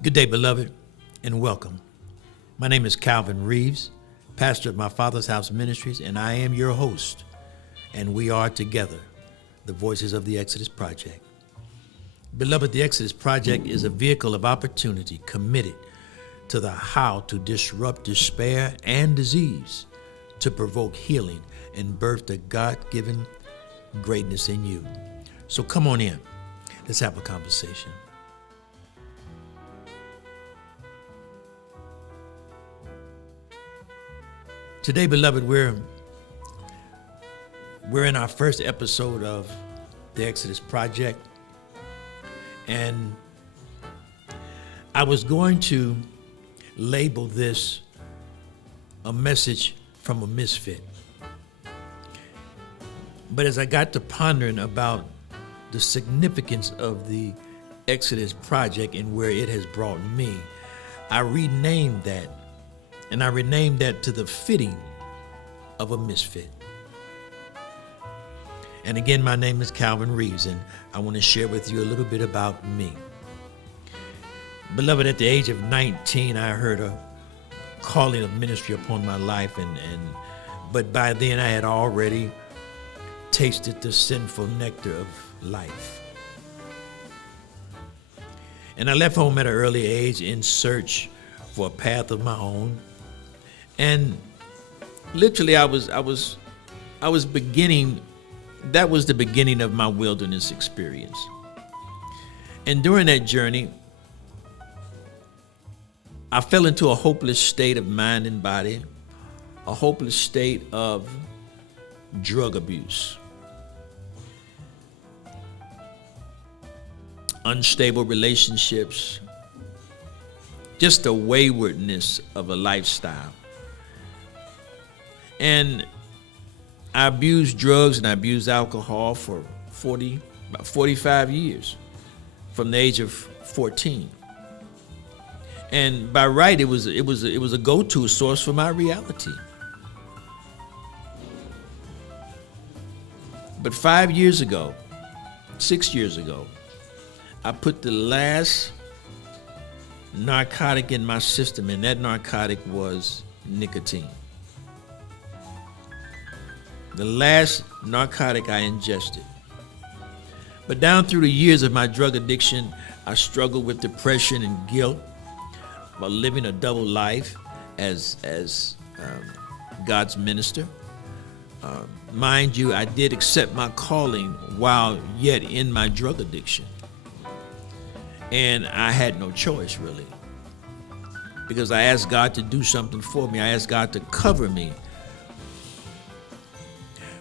Good day, beloved, and welcome. My name is Calvin Reaves, pastor of my Father's House Ministries, and I am your host, and we are together, the Voices of the Exodus Project. Beloved, the Exodus Project is a vehicle of opportunity committed to the how to disrupt despair and disease, to provoke healing and birth the God-given greatness in you. So come on in. Let's have a conversation. Today, beloved, we're in our first episode of the Exodus Project, and I was going to label this a message from a misfit. But as I got to pondering about the significance of the Exodus Project and where it has brought me, I renamed that. And I renamed that to the fitting of a misfit. And again, my name is Calvin Reaves, and I want to share with you a little bit about me. Beloved, at the age of 19, I heard a calling of ministry upon my life, but by then I had already tasted the sinful nectar of life. And I left home at an early age in search for a path of my own. And literally I was beginning, that was the beginning of my wilderness experience. And during that journey, I fell into a hopeless state of mind and body, a hopeless state of drug abuse, unstable relationships, just the waywardness of a lifestyle. And I abused drugs and I abused alcohol for about 45 years, from the age of 14. And by right, it was a go-to source for my reality. But 6 years ago, I put the last narcotic in my system, and that narcotic was nicotine. The last narcotic I ingested. But down through the years of my drug addiction, I struggled with depression and guilt while living a double life as God's minister. Mind you, I did accept my calling while yet in my drug addiction. And I had no choice, really, because I asked God to do something for me. I asked God to cover me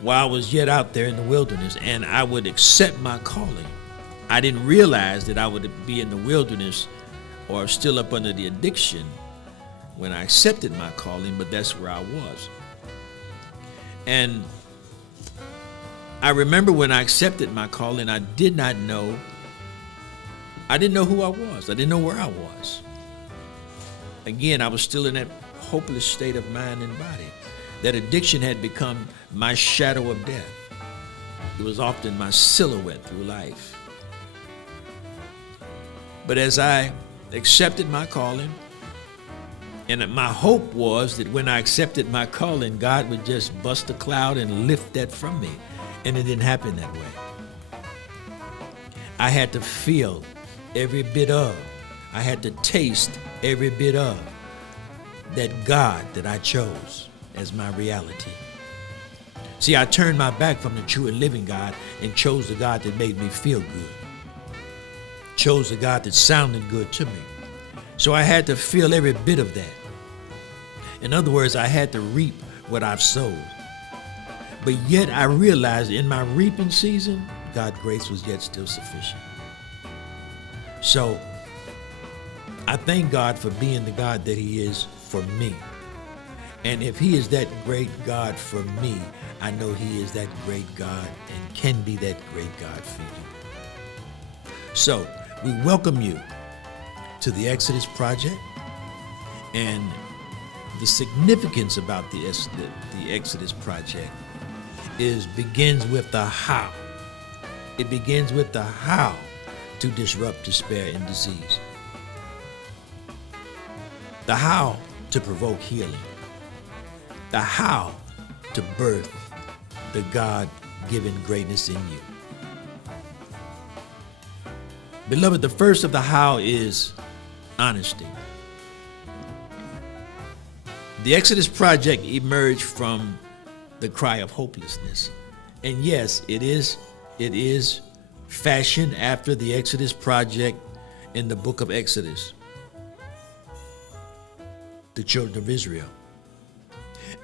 while I was yet out there in the wilderness, and I would accept my calling. I didn't realize that I would be in the wilderness or still up under the addiction when I accepted my calling, but that's where I was. And I remember when I accepted my calling, I didn't know who I was. I didn't know where I was. Again, I was still in that hopeless state of mind and body. That addiction had become my shadow of death. It was often my silhouette through life. But as I accepted my calling, and my hope was that when I accepted my calling, God would just bust a cloud and lift that from me. And it didn't happen that way. I had to feel every bit of, I had to taste every bit of that God that I chose as my reality. See, I turned my back from the true and living God and chose the God that made me feel good. Chose the God that sounded good to me. So I had to feel every bit of that. In other words, I had to reap what I've sowed. But yet I realized in my reaping season, God's grace was yet still sufficient. So I thank God for being the God that He is for me. And if He is that great God for me, I know He is that great God and can be that great God for you. So we welcome you to the Exodus Project, and the significance about the Exodus Project begins with the how. It begins with the how to disrupt despair and disease. The how to provoke healing. The how to birth the God-given greatness in you. Beloved, the first of the how is honesty. The Exodus Project emerged from the cry of hopelessness. And yes, it is fashioned after the Exodus Project in the book of Exodus, the children of Israel.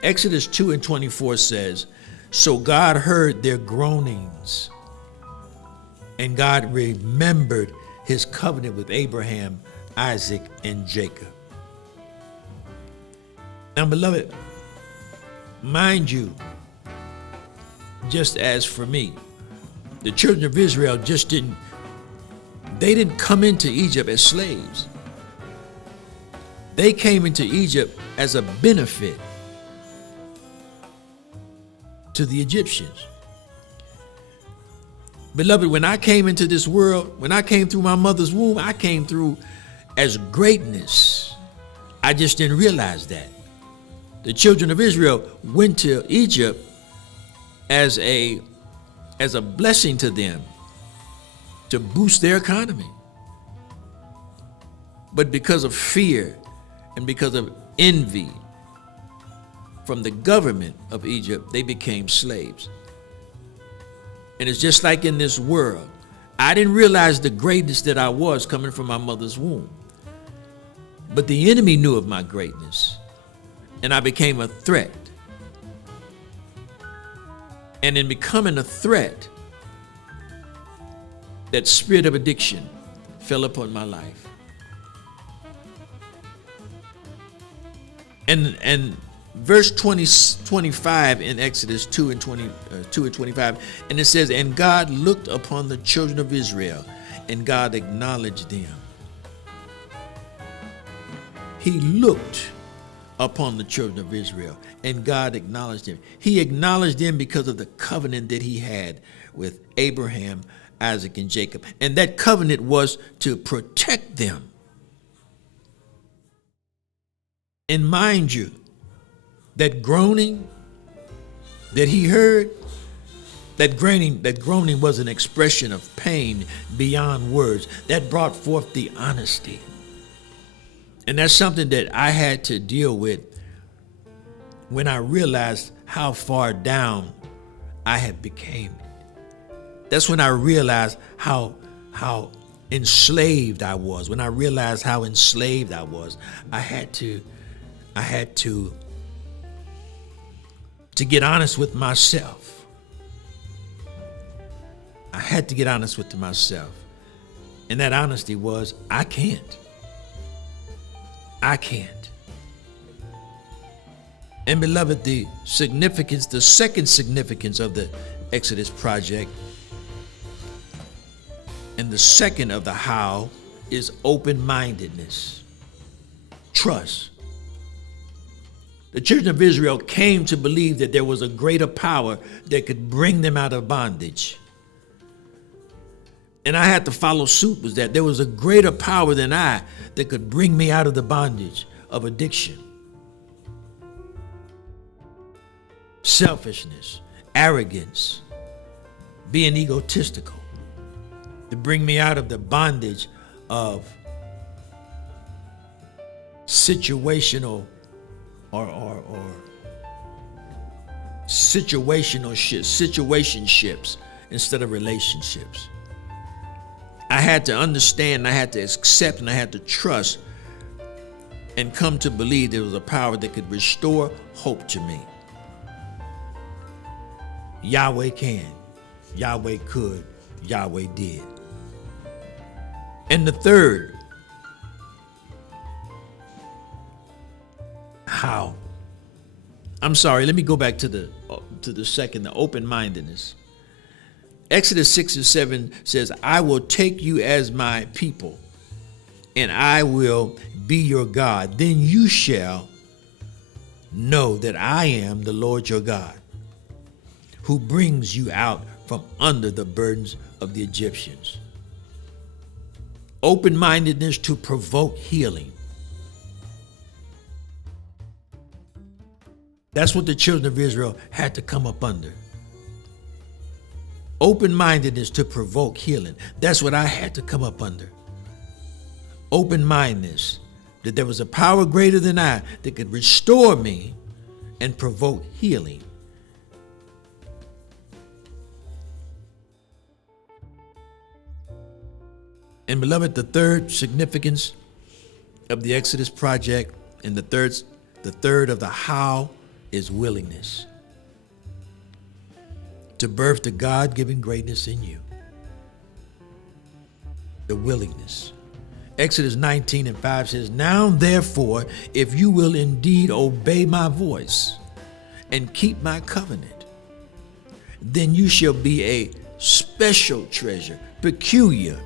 Exodus 2:24 says, "So God heard their groanings, and God remembered his covenant with Abraham, Isaac, and Jacob." Now, beloved, mind you, just as for me, the children of Israel they didn't come into Egypt as slaves. They came into Egypt as a benefit to the Egyptians. Beloved, when I came into this world, when I came through my mother's womb, I came through as greatness. I just didn't realize that. The children of Israel went to Egypt as a blessing to them to boost their economy. But because of fear and because of envy from the government of Egypt, they became slaves. And it's just like in this world. I didn't realize the greatness that I was coming from my mother's womb. But the enemy knew of my greatness, and I became a threat. And in becoming a threat, that spirit of addiction fell upon my life. And verse 25 in Exodus 2 and 25, and it says, "And God looked upon the children of Israel, and God acknowledged them." He looked upon the children of Israel, and God acknowledged them. He acknowledged them because of the covenant that he had with Abraham, Isaac, and Jacob. And that covenant was to protect them. And mind you, that groaning that he heard, that groaning was an expression of pain beyond words. That brought forth the honesty. And that's something that I had to deal with when I realized how far down I had became. That's when I realized how enslaved I was. When I realized how enslaved I was, I had to get honest with myself. I had to get honest with myself. And that honesty was, I can't. And beloved, the second significance of the Exodus Project, and the second of the how, is open-mindedness, trust. The children of Israel came to believe that there was a greater power that could bring them out of bondage. And I had to follow suit with that. There was a greater power than I that could bring me out of the bondage of addiction, selfishness, arrogance, being egotistical, to bring me out of the bondage of situational or situationships instead of relationships. I had to understand, I had to accept, and I had to trust and come to believe there was a power that could restore hope to me. Yahweh can, Yahweh could, Yahweh did. And the third, how? I'm sorry, let me go back to the second, the open-mindedness. Exodus 6 and 7 says, "I will take you as my people, and I will be your God. Then you shall know that I am the Lord your God, who brings you out from under the burdens of the Egyptians." Open-mindedness to provoke healing. That's what the children of Israel had to come up under. Open-mindedness to provoke healing. That's what I had to come up under. Open-mindedness, that there was a power greater than I that could restore me and provoke healing. And beloved, the third significance of the Exodus project and the third of the how is willingness. To birth the God-given greatness in you. The willingness. Exodus 19:5 says, "Now therefore, if you will indeed obey my voice and keep my covenant, then you shall be a special treasure, peculiar."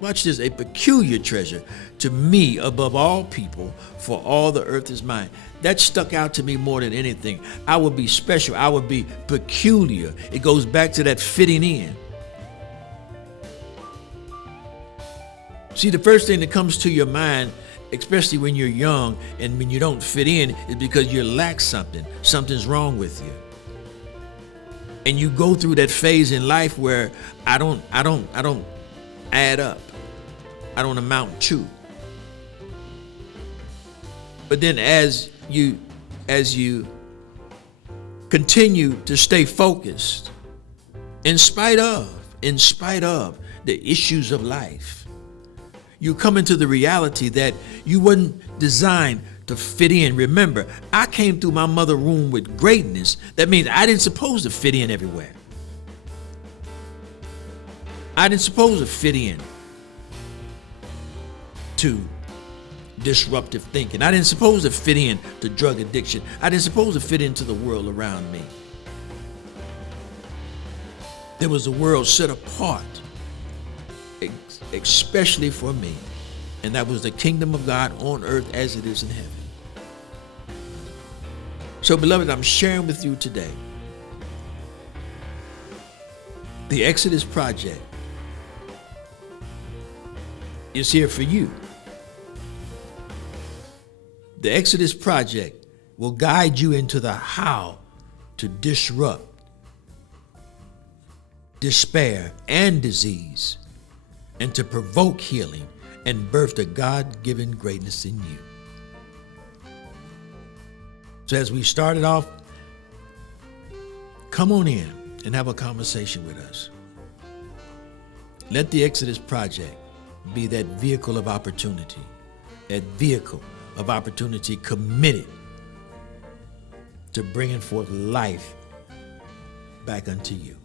Watch this, a peculiar treasure to me above all people, for all the earth is mine. That stuck out to me more than anything. I would be special. I would be peculiar. It goes back to that fitting in. See, the first thing that comes to your mind, especially when you're young and when you don't fit in, is because you lack something. Something's wrong with you. And you go through that phase in life where I don't add up. I don't amount to. But then as you continue to stay focused, in spite of the issues of life, you come into the reality that you wasn't designed to fit in. Remember, I came through my mother's womb with greatness. That means I didn't supposed to fit in everywhere. I didn't supposed to fit in to disruptive thinking. I didn't supposed to fit in to drug addiction. I didn't supposed to fit into the world around me. There was a world set apart, especially for me, and that was the kingdom of God on earth as it is in heaven. So, beloved, I'm sharing with you today the Exodus project is here for you. The Exodus project will guide you into the how to disrupt despair and disease, and to provoke healing and birth the God-given greatness in you. So as we started off, come on in and have a conversation with us. Let the Exodus project be that vehicle of opportunity, committed to bringing forth life back unto you.